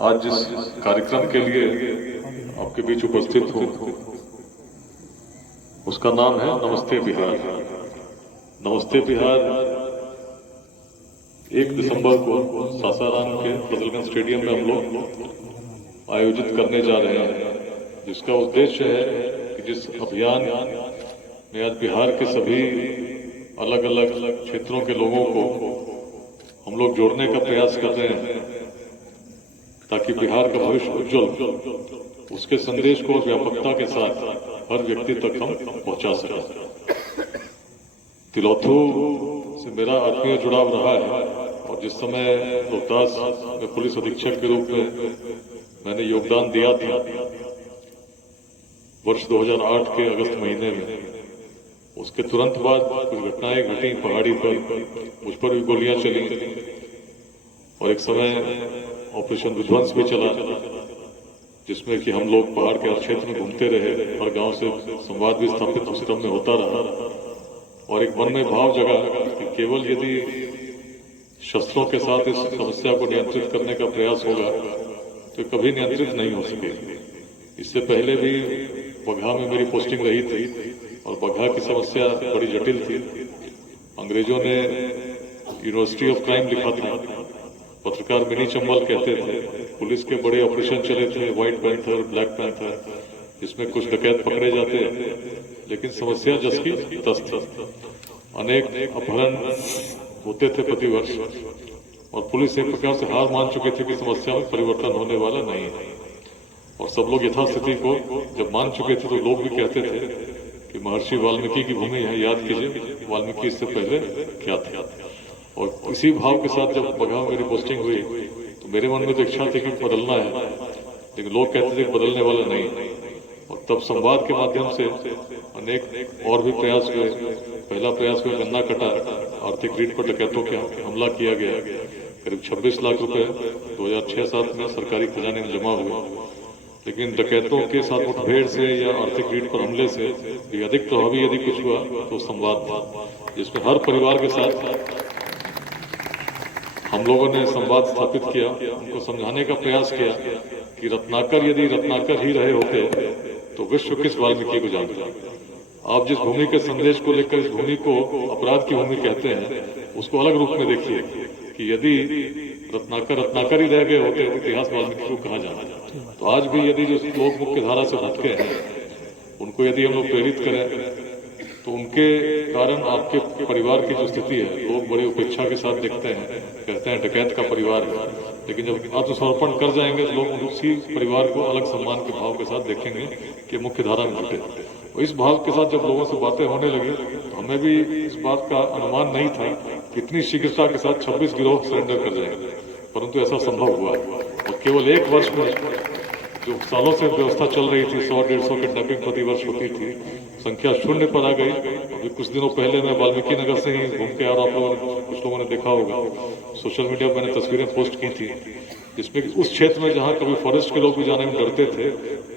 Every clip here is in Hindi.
आज जिस कार्यक्रम के लिए आपके बीच उपस्थित हूँ उसका नाम है नमस्ते बिहार। नमस्ते बिहार 1 दिसंबर को सासाराम के फजलगंज स्टेडियम में हम लोग आयोजित करने जा रहे हैं, जिसका उद्देश्य है कि जिस अभियान में आज बिहार के सभी अलग अलग क्षेत्रों के लोगों को हम लोग जोड़ने का प्रयास कर रहे हैं ताकि बिहार का भविष्य उज्जवल, उसके संदेश को व्यापकता के साथ हर व्यक्ति तक हम पहुंचा सकें। तिलौथू से मेरा आत्मीय जुड़ाव रहा है और जिस समय रोहतास में पुलिस अधीक्षक के रूप में मैंने योगदान दिया था वर्ष 2008 के अगस्त महीने में, उसके तुरंत बाद कुछ घटनाएं घटी पहाड़ी पर, मुझ पर भी गोलियां चली और एक समय ऑपरेशन विध्वंस भी चला, जिसमें कि हम लोग पहाड़ के हर क्षेत्र में घूमते रहे, हर गांव से संवाद भी स्थापित उस क्रम में होता रहा और एक मन में भाव जगा कि केवल यदि शस्त्रों के साथ इस समस्या को नियंत्रित करने का प्रयास होगा तो कभी नियंत्रित नहीं हो सकेगी। इससे पहले भी बगहा में मेरी पोस्टिंग रही थी और बगहा की समस्या बड़ी जटिल थी। अंग्रेजों ने यूनिवर्सिटी ऑफ क्राइम लिखा था, पत्रकार मिनी चंबल कहते थे। पुलिस के बड़े ऑपरेशन चले थे, व्हाइट पैंथर, ब्लैक पैंथर, जिसमें कुछ डकैत पकड़े जाते, लेकिन समस्या जस की तस थी। अनेक अपहरण होते थे प्रतिवर्ष और पुलिस एक प्रकार से हार मान चुकी थी कि समस्या में परिवर्तन होने वाला नहीं है और सब लोग यथास्थिति को जब मान चुके थे तो लोग भी कहते थे कि महर्षि वाल्मीकि की भूमि है, याद कीजिए वाल्मीकि इससे पहले क्या था। और इसी भाव के साथ जब बगहा में मेरी पोस्टिंग हुई तो मेरे मन में तो इच्छा थी कि बदलना है, लेकिन लोग कहते थे बदलने वाला नहीं। और तब संवाद के माध्यम से अनेक और भी प्रयास हुए। पहला प्रयास हुआ गन्ना कटा, आर्थिक रीढ़ पर डकैतों के हमला किया गया। करीब 26 लाख रुपए 2006-07 में सरकारी खजाने में जमा हुए, लेकिन डकैतों के साथ मुठभेड़ से या आर्थिक रीढ़ पर हमले से भी अधिक प्रभावी यदि कुछ हुआ तो संवाद था, जिसमें हर परिवार के साथ हम लोगों ने संवाद स्थापित किया, उनको समझाने का प्रयास किया कि रत्नाकर यदि रत्नाकर ही रहे होते तो विश्व किस वाल्मीकि को जानता। आप जिस भूमि के संदेश को लेकर इस भूमि को अपराध की भूमि कहते हैं, उसको अलग रूप में देखिए कि यदि रत्नाकर ही रह गए होते तो इतिहास वाल्मीकि को कहा जाना। तो आज भी यदि जो लोग मुख्य धारा से भटके हैं उनको यदि हम लोग प्रेरित करें तो उनके कारण आपके परिवार की जो स्थिति है, लोग बड़े उपेक्षा के साथ देखते हैं, कहते हैं डकैत का परिवार है, लेकिन जब आत्मसमर्पण कर जाएंगे तो लोग उसी परिवार को अलग सम्मान के भाव के साथ देखेंगे कि मुख्य धारा में जुटे। तो इस भाव के साथ जब लोगों से बातें होने लगी तो हमें भी इस बात का अनुमान नहीं था कि इतनी शीघ्रता के साथ 26 गिरोह सरेंडर कर जाएंगे, परंतु ऐसा संभव हुआ और केवल एक वर्ष में जो सालों से व्यवस्था चल रही थी, 100-150 किडनैपिंग प्रति वर्ष होती थी, संख्या शून्य पर आ गई। अभी कुछ दिनों पहले मैं वाल्मीकि नगर से ही घूम के आ रहा था, कुछ लोगों ने देखा होगा, सोशल मीडिया पर मैंने तस्वीरें पोस्ट की थी, जिसमें उस क्षेत्र में जहां कभी फॉरेस्ट के लोग भी जाने में डरते थे,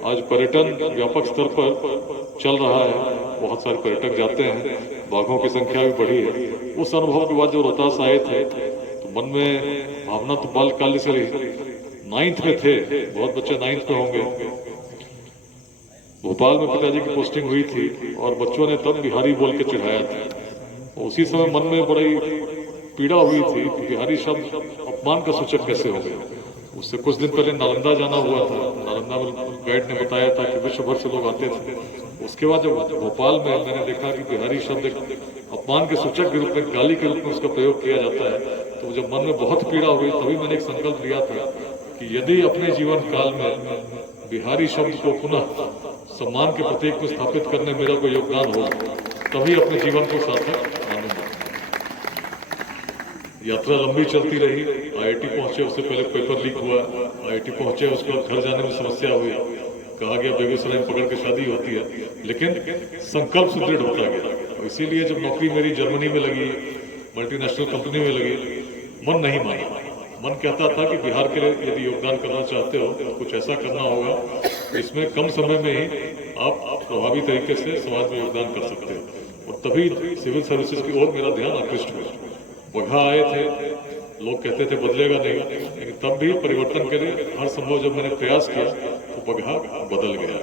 आज पर्यटन व्यापक स्तर पर चल रहा है। बहुत सारे पर्यटक जाते हैं, बाघों की संख्या भी बढ़ी है। उस अनुभव के बाद जो रोहतास आए थे तो मन में भावना तो बाल्यकाल से रही। 9th में थे, बहुत बच्चे 9th में होंगे। भोपाल में पिताजी की पोस्टिंग हुई थी और बच्चों ने तब बिहारी बोल के चिढ़ाया था। उसी समय मन में बड़ी पीड़ा हुई थी कि बिहारी शब्द अपमान का सूचक कैसे हो गया। उससे कुछ दिन पहले नालंदा जाना हुआ था, नालंदा में गाइड ने बताया था कि विश्व भर से लोग आते थे। उसके बाद जब भोपाल में मैंने देखा कि बिहारी शब्द अपमान के सूचक के रूप में, गाली के रूप में उसका प्रयोग किया जाता है, तो जब मन में बहुत पीड़ा हुई तभी मैंने एक संकल्प लिया था कि यदि अपने जीवन काल में बिहारी शब्द को पुनः सम्मान के प्रतीक को स्थापित करने मेरा कोई योगदान हो, तभी अपने जीवन को सार्थक मानूंगा। यात्रा लंबी चलती रही। IIT पहुंचे, उससे पहले पेपर लीक हुआ। IIT पहुंचे, उसके बाद घर जाने में समस्या हुई, कहा गया बेगूसराय में पकड़ के शादी होती है, लेकिन संकल्प सुदृढ़ होता गया। इसीलिए जब नौकरी मेरी जर्मनी में लगी, मल्टीनेशनल कंपनी में लगी, मन नहीं माना। मन कहता था कि बिहार के लिए यदि योगदान करना चाहते हो तो कुछ ऐसा करना होगा इसमें कम समय में ही आप प्रभावी तरीके से समाज में योगदान कर सकते हो। और तभी सिविल सर्विसेज की ओर मेरा ध्यान आकृष्ट हुआ। बगहा आए थे, लोग कहते थे बदलेगा नहीं, लेकिन तब भी परिवर्तन के लिए हर संभव जब मैंने प्रयास किया तो बगहा बदल गया।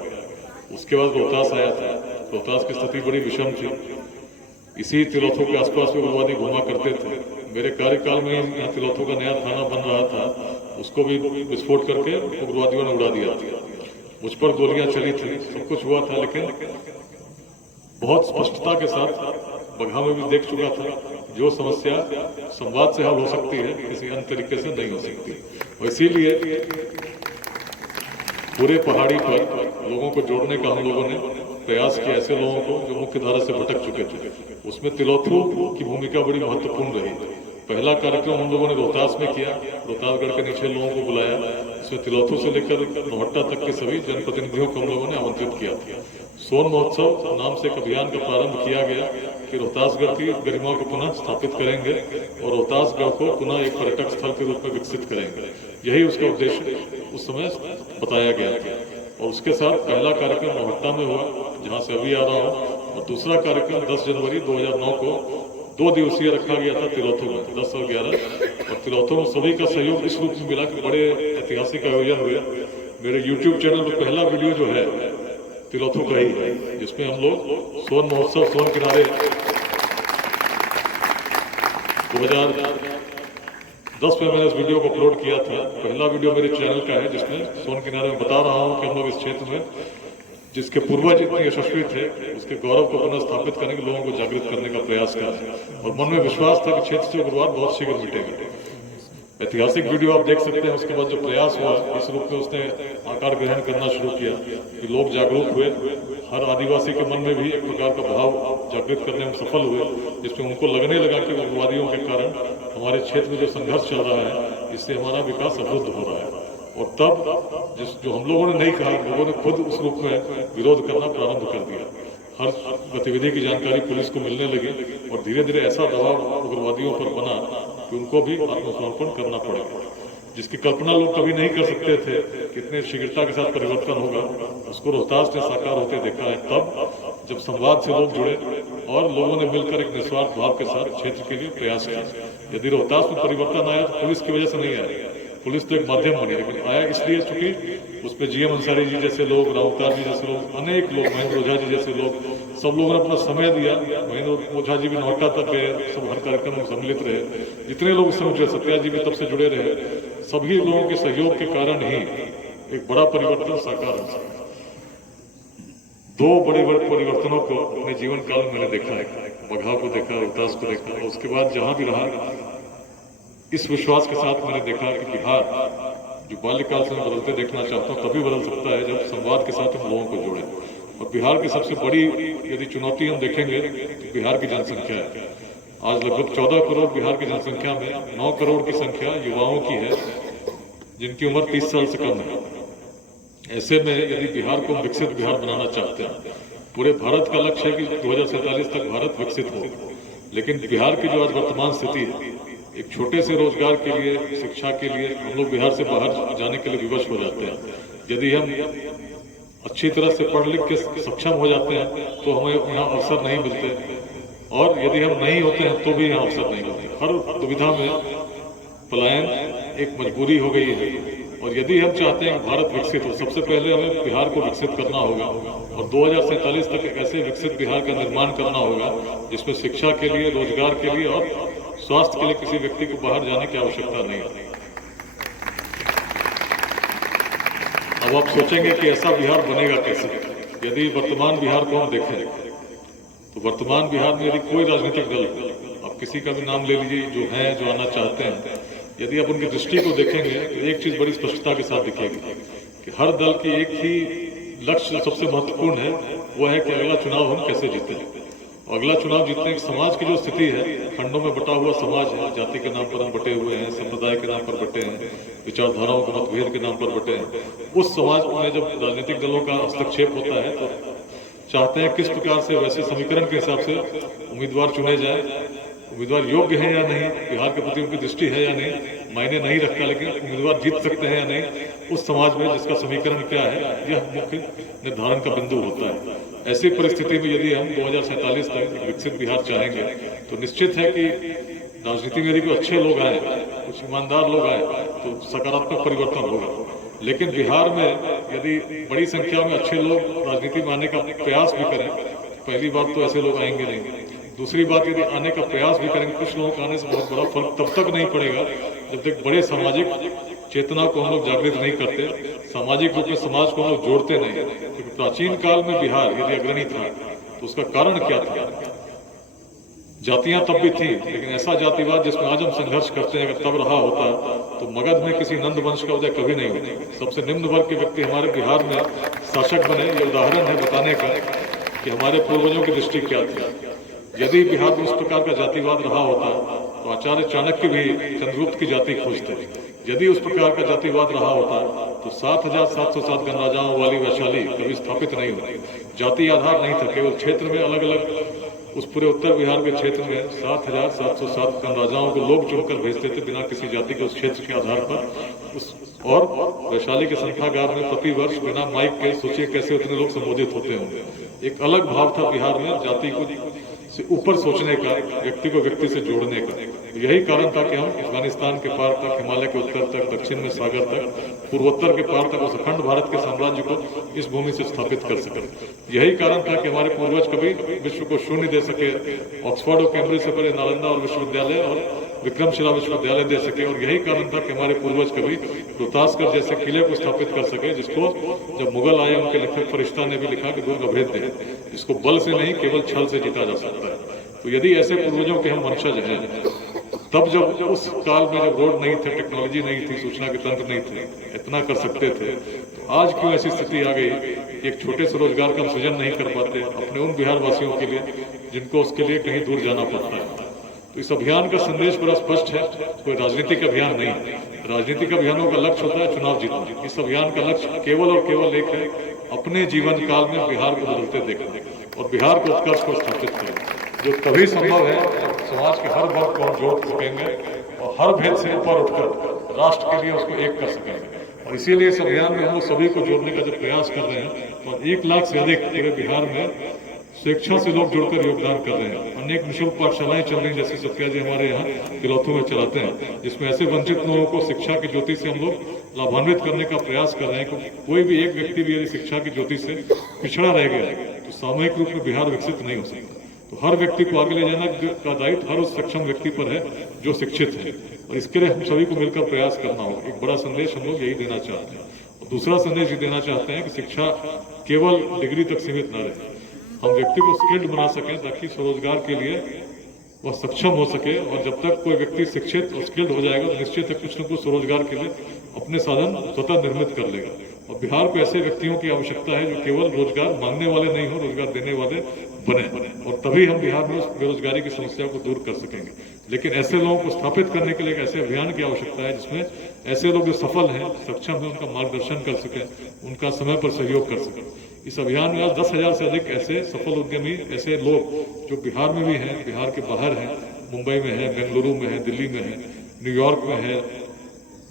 उसके बाद रोहतास आया था। रोहतास की स्थिति बड़ी विषम थी। इसी तिलौथों के आसपास में उग्रवादी घूमा करते थे। मेरे कार्यकाल में यहाँ तिलौथों का नया थाना बन रहा था, उसको भी विस्फोट करके उग्रवादियों ने उड़ा दिया था। मुझ पर गोलियां चली थी, सब कुछ हुआ था, लेकिन बहुत स्पष्टता के साथ बगहा में भी देख चुका था जो समस्या संवाद से हल हो सकती है, किसी अन्य तरीके से नहीं हो सकती। और इसीलिए पूरे पहाड़ी पर लोगों को जोड़ने का हम लोगों ने प्रयास किया, ऐसे लोगों को जो मुख्य धारा से भटक चुके थे। उसमें तिलौथों की भूमिका बड़ी महत्वपूर्ण रही। पहला कार्यक्रम हम लोगों ने रोहतास में किया। रोहतासगढ़ के नीचे लोगों को बुलाया, इसमें तिलौथों से लेकर नौहट्टा तक के सभी जनप्रतिनिधियों को हम लोगों ने आमंत्रित किया था। सोन महोत्सव नाम से एक अभियान का प्रारंभ किया गया कि रोहतासगढ़ की गरिमा को पुनः स्थापित करेंगे और रोहतासगढ़ को पुनः एक पर्यटक स्थल के रूप में विकसित करेंगे। यही उसका उद्देश्य उस समय बताया गया था। और उसके साथ पहला कार्यक्रम नौहट्टा में हुआ, जहां से अभी आ रहा हूँ, और दूसरा कार्यक्रम 10 जनवरी 2009 को 2 दिवसीय रखा गया था तिलौथों में, 10 और 11। और तिलौथों में सभी का सहयोग इस रूप में मिला कि बड़े ऐतिहासिक आयोजन हुए। मेरे YouTube चैनल पर पहला वीडियो जो है तिलौथों का ही है, जिसमें हम लोग सोन महोत्सव सोन किनारे 2010 में मैंने इस वीडियो को अपलोड किया था। पहला वीडियो मेरे चैनल का है, जिसमें सोन किनारे में बता रहा हूँ कि हम लोग इस क्षेत्र में जिसके पूर्वज इतने यशस्वी थे, उसके गौरव को पुनः स्थापित करने के, लोगों को जागृत करने का प्रयास करें। और मन में विश्वास था कि क्षेत्र से उग्रवाद बहुत शीघ्र मिटेगा। ऐतिहासिक वीडियो आप देख सकते हैं। उसके बाद जो प्रयास हुआ, इस रूप में उसने आकार ग्रहण करना शुरू किया कि लोग जागरूक हुए। हर आदिवासी के मन में भी एक प्रकार का भाव जागृत करने में सफल हुए, जिसमें उनको लगने लगा कि उग्रवादियों के कारण हमारे क्षेत्र में जो संघर्ष चल रहा है, इससे हमारा विकास अवरुद्ध हो रहा है। और तब जो हम लोगों ने नहीं कहा, लोगों ने खुद उस रूप में विरोध करना प्रारंभ कर दिया। हर गतिविधि की जानकारी पुलिस को मिलने लगी और धीरे धीरे ऐसा दबाव उग्रवादियों पर बना कि उनको भी आत्मसमर्पण करना पड़ा, जिसकी कल्पना लोग कभी नहीं कर सकते थे। कितने शीघ्रता के साथ परिवर्तन होगा, उसको रोहतास ने साकार होते देखा है। तब जब संवाद से लोग जुड़े और लोगों ने मिलकर एक निस्वार्थ भाव के साथ क्षेत्र के लिए प्रयास किया। यदि रोहतास में परिवर्तन आया तो पुलिस की वजह से नहीं आया, पुलिस तो एक माध्यम बनी, लेकिन आया इसलिए चूंकि उसमें GM अंसारी जी जैसे लोग, राउतार जी जैसे लोग, अनेक लोग, महेंद्र ओझा जी जैसे लोग, सब लोगों ने अपना समय दिया। महेंद्र ओझा जी भी नौहट्टा तक गए, सब हर कार्यक्रम में सम्मिलित रहे। जितने लोग उससे जुड़े, सत्या जी भी तब से जुड़े रहे। सभी लोगों के सहयोग के कारण ही एक बड़ा परिवर्तन साकार हो सका। 2 बड़े परिवर्तनों को अपने जीवन काल में मैंने देखा है। बगहा को देखा, रोहतास को देखा, और उसके बाद जहां भी रहा, इस विश्वास के साथ मैंने देखा कि बिहार जो बाल्यकाल से मैं बदलते देखना चाहता हूँ, तभी बदल सकता है जब संवाद के साथ हम लोगों को जोड़े। और बिहार की सबसे बड़ी यदि चुनौती हम देखेंगे तो बिहार की जनसंख्या है। आज लगभग 14 करोड़ बिहार की जनसंख्या में 9 करोड़ की संख्या युवाओं की है, जिनकी उम्र 30 साल से कम है। ऐसे में यदि बिहार को विकसित बिहार बनाना चाहते हैं, पूरे भारत का लक्ष्य है कि 2047 तक भारत विकसित हो, लेकिन बिहार की जो आज वर्तमान स्थिति है, एक छोटे से रोजगार के लिए, शिक्षा के लिए हम लोग बिहार से बाहर जाने के लिए विवश हो जाते हैं। यदि हम अच्छी तरह से पढ़ लिख के सक्षम हो जाते हैं तो हमें यहाँ अवसर नहीं मिलते, और यदि हम नहीं होते हैं तो भी यहाँ अवसर नहीं मिलते। हर दुविधा में पलायन एक मजबूरी हो गई है। और यदि हम चाहते हैं कि भारत विकसित हो, सबसे पहले हमें बिहार को विकसित करना होगा और 2047 तक एक ऐसे विकसित बिहार का निर्माण करना होगा जिसमें शिक्षा के लिए, रोजगार के लिए और स्वास्थ्य के लिए किसी व्यक्ति को बाहर जाने की आवश्यकता नहीं है। अब आप सोचेंगे कि ऐसा बिहार बनेगा कैसे? यदि वर्तमान बिहार को हम देखें तो वर्तमान बिहार में यदि कोई राजनीतिक दल, आप किसी का भी नाम ले लीजिए, जो है, जो आना चाहते हैं, यदि आप उनकी दृष्टि को देखेंगे तो एक चीज बड़ी स्पष्टता के साथ दिखेगी कि हर दल की एक ही लक्ष्य सबसे महत्वपूर्ण है, वो है कि अगला चुनाव हम कैसे जीते। अगला चुनाव जीतने की समाज की जो स्थिति है, खंडों में बटा हुआ समाज है, जाति के नाम पर हम बटे हुए हैं, संप्रदाय के नाम पर बटे हैं, विचारधाराओं के मतभेद के नाम पर बटे हैं। उस समाज में जब राजनीतिक दलों का हस्तक्षेप होता है तो चाहते हैं किस प्रकार से वैसे समीकरण के हिसाब से उम्मीदवार चुने जाए, उम्मीदवार योग्य है या नहीं, बिहार के प्रति उनकी दृष्टि है या नहीं, मायने नहीं रखता, लेकिन उम्मीदवार जीत सकते हैं या नहीं, उस समाज में जिसका समीकरण क्या है, यह मुख्य निर्धारण का बिंदु होता है। ऐसी परिस्थिति में यदि हम 2047 तक विकसित बिहार चाहेंगे तो निश्चित है कि राजनीति में यदि कोई अच्छे लोग आए, कुछ ईमानदार लोग आए तो सकारात्मक परिवर्तन होगा। लेकिन बिहार में यदि बड़ी संख्या में अच्छे लोग राजनीति में आने का प्रयास भी करें, पहली बात तो ऐसे लोग आएंगे नहीं। दूसरी बात, यदि आने का प्रयास भी करेंगे, कुछ लोगों का आने से बहुत बड़ा फर्क तब तक नहीं पड़ेगा जब तक बड़े सामाजिक चेतना को हम लोग जागृत नहीं करते, सामाजिक रूप में समाज को हम लोग जोड़ते नहीं। क्योंकि प्राचीन काल में बिहार यदि अग्रणी था तो उसका कारण क्या था? जातियां तब भी थी, लेकिन ऐसा जातिवाद जिसमें आज हम संघर्ष करते हैं अगर तब रहा होता तो मगध में किसी नंद वंश का उदय कभी नहीं होता। सबसे निम्न वर्ग के व्यक्ति हमारे बिहार में शासक बने, ये उदाहरण है बताने का कि हमारे पूर्वजों की दृष्टि क्या थी। यदि बिहार में उस प्रकार का जातिवाद रहा होता तो आचार्य चाणक्य भी चंद्रगुप्त की जाति खोजते। यदि उस प्रकार का जातिवाद रहा होता तो 7,707 गणराजाओं वाली वैशाली कभी स्थापित नहीं होती। जाति आधार नहीं था, केवल क्षेत्र में अलग अलग उस पूरे उत्तर बिहार के क्षेत्र में 7,707 गणराजाओं को लोग चुनकर भेजते थे बिना किसी जाति के उस क्षेत्र के आधार पर। और वैशाली के संख्यागार में प्रति वर्ष बिना माइक के सोचिए कैसे उतने लोग संबोधित होते होंगे। एक अलग भाव था बिहार में जाति को से ऊपर सोचने का, व्यक्ति को व्यक्ति से जोड़ने का। यही कारण था कि हम अफगानिस्तान के पार तक, हिमालय के उत्तर तक, दक्षिण में सागर तक, पूर्वोत्तर के पार तक उस अखंड भारत के साम्राज्य को इस भूमि से स्थापित कर सके। यही कारण था कि हमारे पूर्वज कभी विश्व को शून्य दे सके, ऑक्सफोर्ड और कैम्ब्रिज से पहले नालंदा और विश्वविद्यालय और विक्रमशिला विश्वविद्यालय दे सके। और यही कारण था कि हमारे पूर्वज कभी रोहतासगढ़ जैसे किले को स्थापित कर सके, जिसको जब मुगल आए उनके लेखक फरिश्ता ने भी लिखा कि दुर्ग अभेद्य है, इसको बल से नहीं केवल छल से जीता जा सकता है। तो यदि ऐसे पूर्वजों के हम वंशज हैं, तब जब उस काल में जब रोड नहीं थे, टेक्नोलॉजी नहीं थी, सूचना के तंत्र नहीं थे, इतना कर सकते थे, तो आज क्यों ऐसी स्थिति आ गई कि एक छोटे से रोजगार का सृजन नहीं कर पाते अपने उन बिहार वासियों के लिए जिनको उसके लिए कहीं दूर जाना पड़ता है। तो इस अभियान का संदेश बड़ा स्पष्ट है, कोई राजनीतिक अभियान नहीं। राजनीतिक अभियानों का लक्ष्य होता है चुनाव जीतना। इस अभियान का लक्ष्य केवल और केवल एक है, अपने जीवन काल में बिहार को बदलते देखना और बिहार के उत्कर्ष को स्थापित करना, जो तभी संभव है जब समाज के हर वर्ग को हम जोड़ सकेंगे और हर भेद से ऊपर उठकर राष्ट्र के लिए उसको एक कर सकेंगे। और इसीलिए इस अभियान में हम लोग सभी को जोड़ने का जो प्रयास कर रहे हैं, और 1 लाख से अधिक पूरे बिहार में शिक्षा से लोग जुड़कर योगदान कर रहे हैं। अनेक निःशुल्क पाठशालाएं चल रही, जैसे सत्या जी हमारे यहाँ तिलौथू में चलाते हैं, जिसमें ऐसे वंचित लोगों को शिक्षा की ज्योति से हम लोग लाभान्वित करने का प्रयास कर रहे हैं। कोई भी एक व्यक्ति भी यदि शिक्षा की ज्योति से पिछड़ा रह गया तो सामूहिक रूप में बिहार विकसित नहीं हो सकता। तो हर व्यक्ति को आगे ले जाने का दायित्व हर उस सक्षम व्यक्ति पर है जो शिक्षित है, और इसके लिए हम सभी को मिलकर प्रयास करना होगा। एक बड़ा संदेश हम लोग यही देना चाहते हैं। और दूसरा संदेश ये देना चाहते हैं कि शिक्षा केवल डिग्री तक सीमित न रहे, हम व्यक्ति को स्किल्ड बना सकें ताकि स्वरोजगार के लिए वह सक्षम हो सके। और जब तक कोई व्यक्ति शिक्षित और स्किल्ड हो जाएगा तो निश्चित है कुछ न कुछ स्वरोजगार के लिए अपने साधन स्वतः निर्मित कर लेगा। और बिहार को ऐसे व्यक्तियों की आवश्यकता है जो केवल रोजगार मांगने वाले नहीं हो, रोजगार देने वाले बने, और तभी हम बिहार में उस बेरोजगारी की समस्या को दूर कर सकेंगे। लेकिन ऐसे लोगों को स्थापित करने के लिए एक ऐसे अभियान की आवश्यकता है जिसमें ऐसे लोग जो सफल हैं, सक्षम हैं, उनका मार्गदर्शन कर सकें, उनका समय पर सहयोग कर सकें। इस अभियान में आज 10,000 से अधिक ऐसे सफल उद्यमी, ऐसे लोग जो बिहार में भी हैं, बिहार के बाहर हैं, मुंबई में है, बेंगलुरु में है, दिल्ली में है, न्यूयॉर्क में है,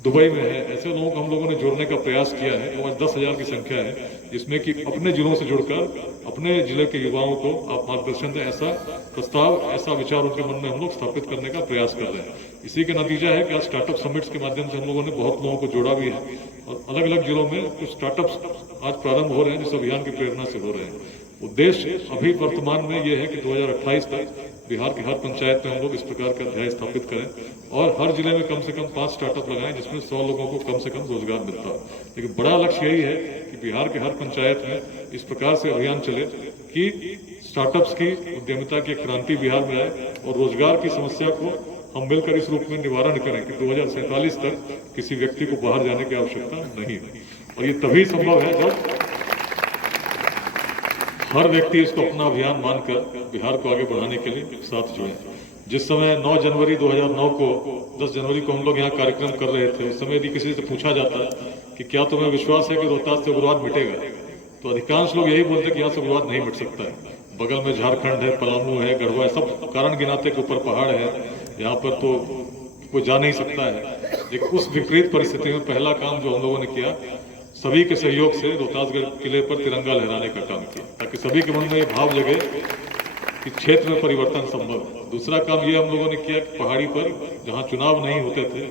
दुबई में है, ऐसे लोगों को हम लोगों ने जोड़ने का प्रयास किया है। तो आज 10,000 की संख्या है, जिसमें कि अपने जिलों से जुड़कर अपने जिले के युवाओं को आप मार्गदर्शन दें, ऐसा प्रस्ताव, ऐसा विचार उनके मन में हम लोग स्थापित करने का प्रयास कर रहे हैं। इसी का नतीजा है कि आज स्टार्टअप समिट्स के माध्यम से हम लोगों ने बहुत लोगों को जोड़ा भी है, और अलग अलग जिलों में कुछ स्टार्टअप्स आज प्रारंभ हो रहे हैं जिस अभियान की प्रेरणा से हो रहे हैं। उद्देश्य अभी वर्तमान में ये है कि 2028 तक बिहार की हर पंचायत में हम लोग इस प्रकार का अध्याय स्थापित करें और हर जिले में कम से कम 5 स्टार्टअप लगाएं जिसमें 100 लोगों को कम से कम रोजगार मिलता है। लेकिन बड़ा लक्ष्य यही है कि बिहार के हर पंचायत में इस प्रकार से अभियान चले कि स्टार्टअप्स की, उद्यमिता की क्रांति बिहार में आए और रोजगार की समस्या को हम मिलकर इस रूप में निवारण करें कि 2047 तक किसी व्यक्ति को बाहर जाने की आवश्यकता नहीं है। और ये तभी संभव है जब हर व्यक्ति इसको अपना अभियान मानकर बिहार को आगे बढ़ाने के लिए साथ जुड़े। जिस समय 9 जनवरी 2009 को 10 जनवरी को हम लोग यहाँ कार्यक्रम कर रहे थे, उस समय यदि किसी से पूछा जाता कि क्या तुम्हें विश्वास है कि रोहतास से उग्रवाद मिटेगा, तो अधिकांश लोग यही बोलते कि यहाँ से उग्रवाद नहीं मिट सकता है। बगल में झारखंड है, पलामू है, गढ़वा है, सब कारण गिनाते के ऊपर पहाड़ है, यहाँ पर तो कोई जा नहीं सकता है। लेकिन उस विपरीत परिस्थिति में पहला काम जो हम लोगों ने किया, सभी के सहयोग से रोहतासगढ़ किले पर तिरंगा लहराने का काम किया ताकि सभी के मन में ये भाव जगे कि क्षेत्र में परिवर्तन संभव है। दूसरा काम ये हम लोगों ने किया कि पहाड़ी पर जहाँ चुनाव नहीं होते थे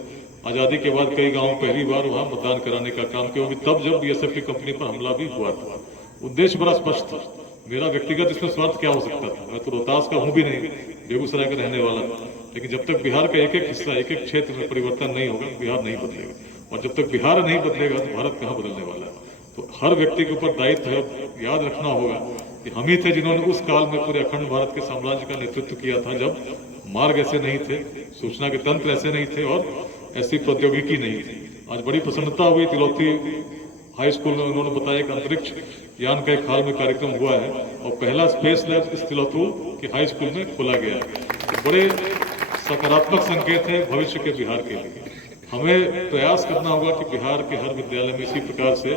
आजादी के बाद कई गांव पहली बार वहां मतदान कराने का काम किया, तब जब बीएसएफ की कंपनी पर हमला भी हुआ था। उद्देश्य बड़ा स्पष्ट था। मेरा व्यक्तिगत इसमें स्वार्थ क्या हो सकता था? मैं तो रोहतास का हूं भी नहीं, बेगूसराय का रहने वाला था, लेकिन जब तक बिहार का एक एक हिस्सा, एक एक क्षेत्र में परिवर्तन नहीं होगा, बिहार नहीं बदलेगा। और जब तक बिहार नहीं बदलेगा तो भारत कहां बदलने वाला है? तो हर व्यक्ति के ऊपर दायित्व है, याद रखना होगा कि हम ही थे जिन्होंने उस काल में पूरे अखंड भारत के साम्राज्य का नेतृत्व किया था, जब मार्ग ऐसे नहीं थे, सूचना के तंत्र ऐसे नहीं थे और ऐसी प्रौद्योगिकी नहीं थी। आज बड़ी प्रसन्नता हुई, तिलौती हाई स्कूल में उन्होंने बताया कि अंतरिक्ष यान का एक हाल में कार्यक्रम हुआ है और पहला स्पेस लैब इस तिलौतू के हाई स्कूल में खोला गया है। तो बड़े सकारात्मक संकेत है भविष्य के बिहार के लिए। हमें प्रयास करना होगा कि बिहार के हर विद्यालय में इसी प्रकार से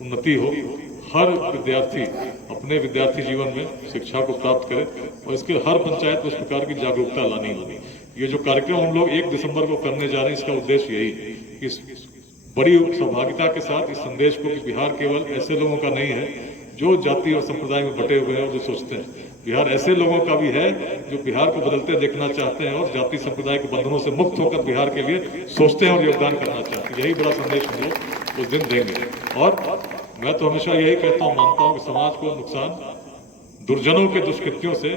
उन्नति हो, हर विद्यार्थी अपने विद्यार्थी जीवन में शिक्षा को प्राप्त करे और इसके हर पंचायत में इस प्रकार की जागरूकता लानी होगी। ये जो कार्यक्रम हम लोग 1 दिसंबर को करने जा रहे हैं, इसका उद्देश्य यही है कि इस बड़ी सहभागिता के साथ इस संदेश को कि बिहार केवल ऐसे लोगों का नहीं है जो जाति और संप्रदाय में बटे हुए हैं और जो सोचते हैं, बिहार ऐसे लोगों का भी है जो बिहार को बदलते देखना चाहते हैं और जाति संप्रदाय के बंधनों से मुक्त होकर बिहार के लिए सोचते हैं और योगदान करना चाहते हैं। यही बड़ा संदेश हम लोग उस दिन देंगे। और मैं तो हमेशा यही कहता हूँ, मानता हूँ कि समाज को नुकसान दुर्जनों के दुष्कृत्यों से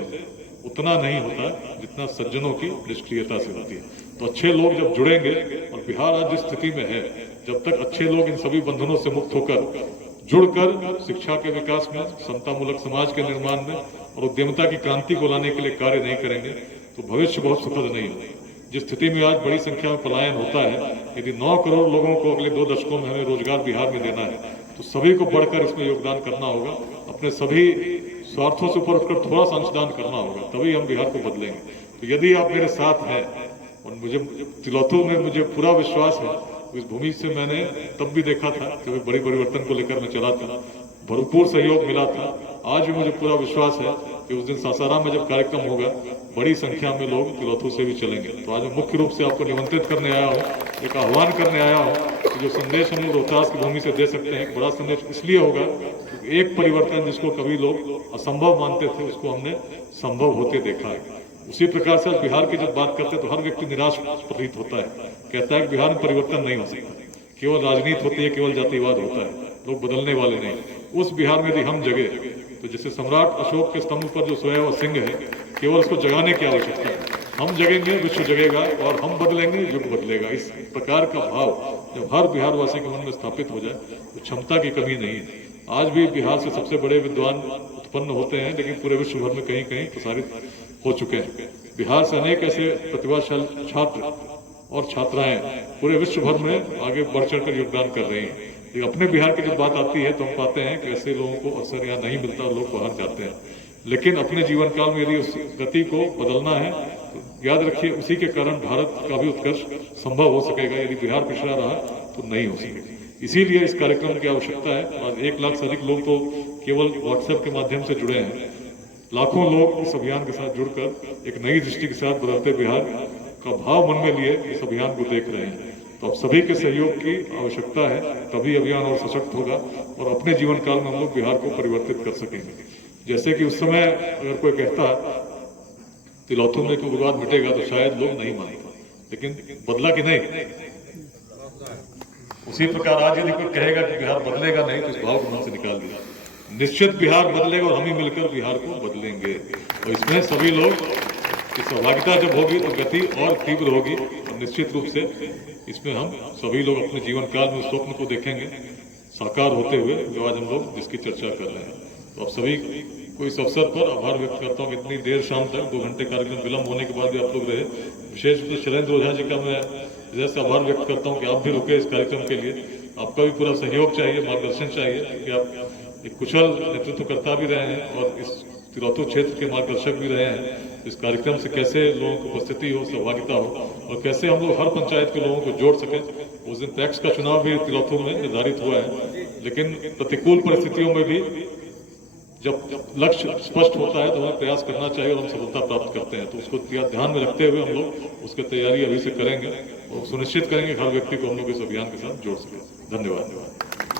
उतना नहीं होता जितना सज्जनों की निष्क्रियता से होती है। तो अच्छे लोग जब जुड़ेंगे, और बिहार आज जिस स्थिति में है, जब तक अच्छे लोग इन सभी बंधनों से मुक्त होकर जुड़कर शिक्षा के विकास में, समतामूलक समाज के निर्माण में और उद्यमिता की क्रांति को लाने के लिए कार्य नहीं करेंगे तो भविष्य बहुत सुखद नहीं होगा। जिस स्थिति में आज बड़ी संख्या में पलायन होता है, यदि 9 करोड़ लोगों को अगले 2 दशकों में हमें रोजगार बिहार में देना है तो सभी को बढ़कर इसमें योगदान करना होगा। अपने सभी स्वार्थों से ऊपर उठकर थोड़ा सा अंशदान करना होगा, तभी हम बिहार को बदलेंगे। तो यदि आप मेरे साथ हैं, और मुझे तिलौतू में मुझे पूरा विश्वास है, इस भूमि से मैंने तब भी देखा था जब बड़ी परिवर्तन को लेकर मैं चला था, भरपूर सहयोग मिला था। आज भी मुझे पूरा विश्वास है कि उस दिन सासाराम में जब कार्यक्रम होगा, बड़ी संख्या में लोग तिलौतू से भी चलेंगे। तो आज मैं मुख्य रूप से आपको निमंत्रित करने आया हूँ, एक आह्वान करने आया हूँ कि जो संदेश हम लोग रोहतास की भूमि से दे सकते हैं, एक बड़ा संदेश इसलिए होगा कि एक परिवर्तन जिसको कभी लोग असंभव मानते थे, उसको हमने संभव होते देखा है। उसी प्रकार से बिहार की जब बात करते हैं तो हर व्यक्ति निराश प्रतीत होता है, कहता है कि बिहार में परिवर्तन नहीं हो सकता, केवल राजनीति होती है, केवल जातिवाद होता है, लोग बदलने वाले नहीं। उस बिहार में यदि हम जगे तो जैसे सम्राट अशोक के स्तंभ पर जो सोया हुआ सिंह है, केवल उसको जगाने की आवश्यकता है। हम जगेंगे, विश्व जगेगा, और हम बदलेंगे, युग बदलेगा। इस प्रकार का भाव जब हर बिहारवासी के मन में स्थापित हो जाए तो क्षमता की कमी नहीं है। आज भी बिहार से सबसे बड़े विद्वान उत्पन्न होते हैं, लेकिन पूरे विश्व भर में कहीं कहीं प्रसारित हो चुके हैं। बिहार से अनेक ऐसे प्रतिभाशाली छात्र और छात्राएं पूरे विश्व भर में आगे बढ़ चढ़कर योगदान कर रहे हैं। लेकिन अपने बिहार की जब बात आती है तो हम पाते हैं कि ऐसे लोगों को अवसर यहाँ नहीं मिलता, लोग बाहर जाते हैं। लेकिन अपने जीवन काल में यदि उस गति को बदलना है तो याद रखिए, उसी के कारण भारत का भी उत्कर्ष संभव हो सकेगा। यदि बिहार पिछड़ा रहा तो नहीं हो सकेगा। इसीलिए इस कार्यक्रम की आवश्यकता है। और 1 लाख से अधिक लोग तो केवल व्हाट्सएप के माध्यम से जुड़े हैं। लाखों लोग इस अभियान के साथ जुड़कर एक नई दृष्टि के साथ बदलते बिहार का भाव मन में लिए इस अभियान को देख रहे हैं। तो अब सभी के सहयोग की आवश्यकता है, तभी अभियान और सशक्त होगा और अपने जीवन काल में हम लोग बिहार को परिवर्तित कर सकेंगे। जैसे कि उस समय अगर कोई कहता तिलौतू में कोई विवाद मिटेगा तो शायद लोग नहीं मानता, लेकिन बदला कि नहीं? उसी प्रकार आज यदि कोई कहेगा कि बिहार बदलेगा नहीं तो इस भाव को मन से निकाल दिया। निश्चित बिहार बदलेगा और हम ही मिलकर बिहार को बदलेंगे। और इसमें सभी लोग की सहभागिता जब होगी तो गति और तीव्र होगी। और निश्चित रूप से इसमें हम सभी लोग अपने जीवन काल में स्वप्न को देखेंगे साकार होते हुए, जो आज हम लोग जिसकी चर्चा कर रहे हैं। तो आप सभी को इस अवसर पर आभार व्यक्त करता हूँ। इतनी देर शाम तक 2 घंटे कार्यक्रम विलंब होने के बाद भी आप लोग रहे। विशेष रूप से शैलेंद्र ओझा जी का मैं हृदय से आभार व्यक्त करता हूँ कि आप भी रुके इस कार्यक्रम के लिए। आपका भी पूरा सहयोग चाहिए, मार्गदर्शन चाहिए, क्योंकि आप एक कुशल नेतृत्वकर्ता भी रहे हैं और इस तिलौतू क्षेत्र के मार्गदर्शक भी रहे हैं। इस कार्यक्रम से कैसे लोगों को उपस्थिति हो, सहभागिता हो और कैसे हम लोग हर पंचायत के लोगों को जोड़ सकें। उस दिन पैक्स का चुनाव भी तिलौतू में निर्धारित हुआ है, लेकिन प्रतिकूल परिस्थितियों में भी जब लक्ष्य स्पष्ट होता है तो हमें प्रयास करना चाहिए और हम सफलता प्राप्त करते हैं। तो उसको ध्यान में रखते हुए हम लोग उसकी तैयारी अभी से करेंगे और सुनिश्चित करेंगे हर व्यक्ति को हम लोग इस अभियान के साथ जोड़ सकें। धन्यवाद।